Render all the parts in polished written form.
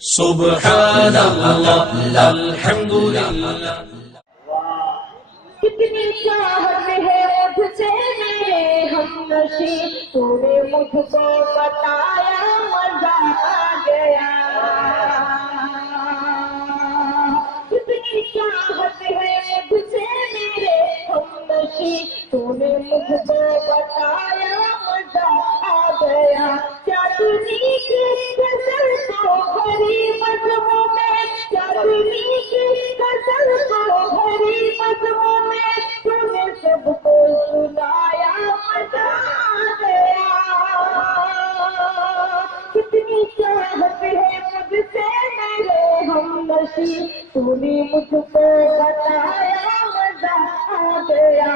سبحان اللہ الحمد للہ. کتنی چاہت ہے مجھ سے میرے ہمنشی، تو نے مجھ کو بتایا مزہ آ گیا. کتنی چاہت ہے مجھ سے میرے ہمنشی، تو نے مجھ کو بتایا مزہ آ گیا. چاندنی کی غزل کو بھری مجموع میں، چاندنی کی غزل کو بھری مجموع میں، تو نے سب کو سنایا مزہ آ گیا. کتنی چاہت ہے مجھ سے میرے ہمنشی، تو نے مجھ کو بتایا مزہ آ گیا.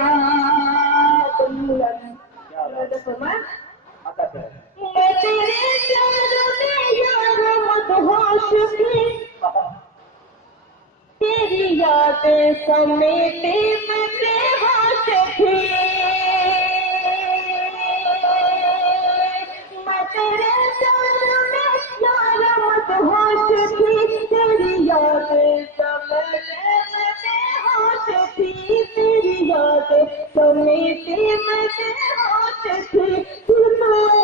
میں تیرے پیار میں یار مدہوش تھی، تیری یادیں سمیٹے میں بے ہوش تھی. میں تیرے پیار میں یار مدہوش تھی، تیری یادیں سمیٹے میں بے ہوش تھی. تیری یادیں سمیٹے میں بے ہوش تھی.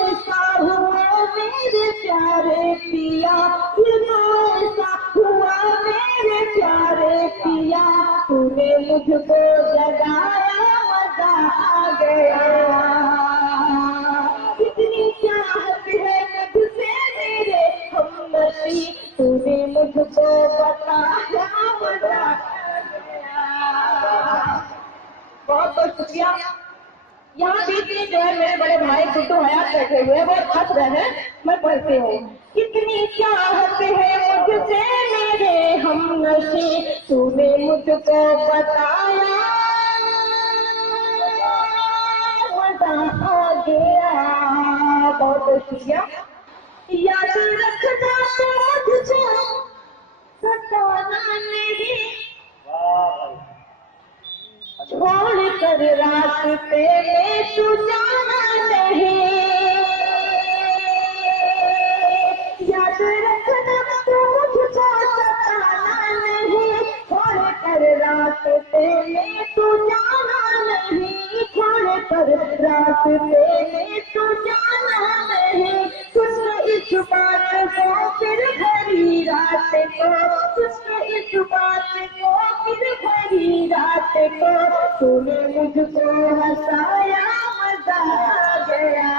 ایسا ہوا میرے پیارے پیا، ایسا ہوا میرے پیارے پیا، تو نے مجھ کو جگایا مزہ آ گیا. کتنی چاہت ہے مجھ سے میرے ہمنشی، تو نے مجھ کو بتایا مزہ آ گیا. بہت بہت شکریہ. یہاں بیچ میں جو ہے میرے بڑے بھائی گڈو حیات بیٹھے ہوئے ہیں، وہ ہنس رہے ہیں، میں پڑھتی ہوں. کتنی چاہت ہے مجھ سے میرے ہمنشی، تو نے مجھ کو بتایا مزہ آ گیا. بہت بہت شکریہ. یاد رکھنا تو مجھ سے ستانا نہیں، چھوڑ کر راستے میں تو جانا نہیں. یاد رکھنا تو مجھ کو ستانا نہیں، چھوڑ کر راستے میں تو جانا نہیں. چھوڑ کر راستے میں تو جانا نہیں. کچھ اس بات کو پھر بھری رات کو، کچھ اس بات کو پھر بھری رات کو، تو نے مجھ کو ہنسایا مزہ آ گیا.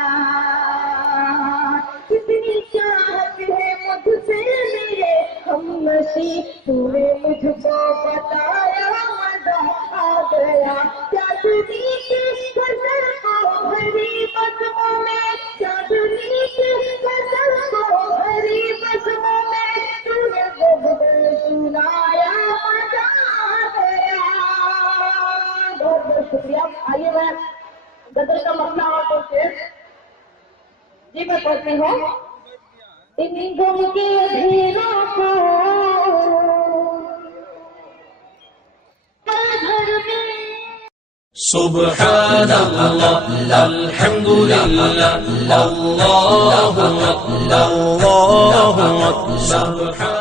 کتنی چاہت ہے مجھ سے میرے ہمنشی، تو نے مجھ کو بتایا مزہ آ گیا. چاندنی کی غزل کو بھری مجموع میں، چاندنی کی غزل کو بھری مجموع میں، تو نے سب کو سنایا مزہ آ گیا. بہت بہت شکریہ. آئیے میں غزل کا مسئلہ آپ کو سے جی میں پڑھتی ہوں. ان گم کے اندھیروں کو گھر میں. سبحان اللہ الحمد للہ اللہ اکبر.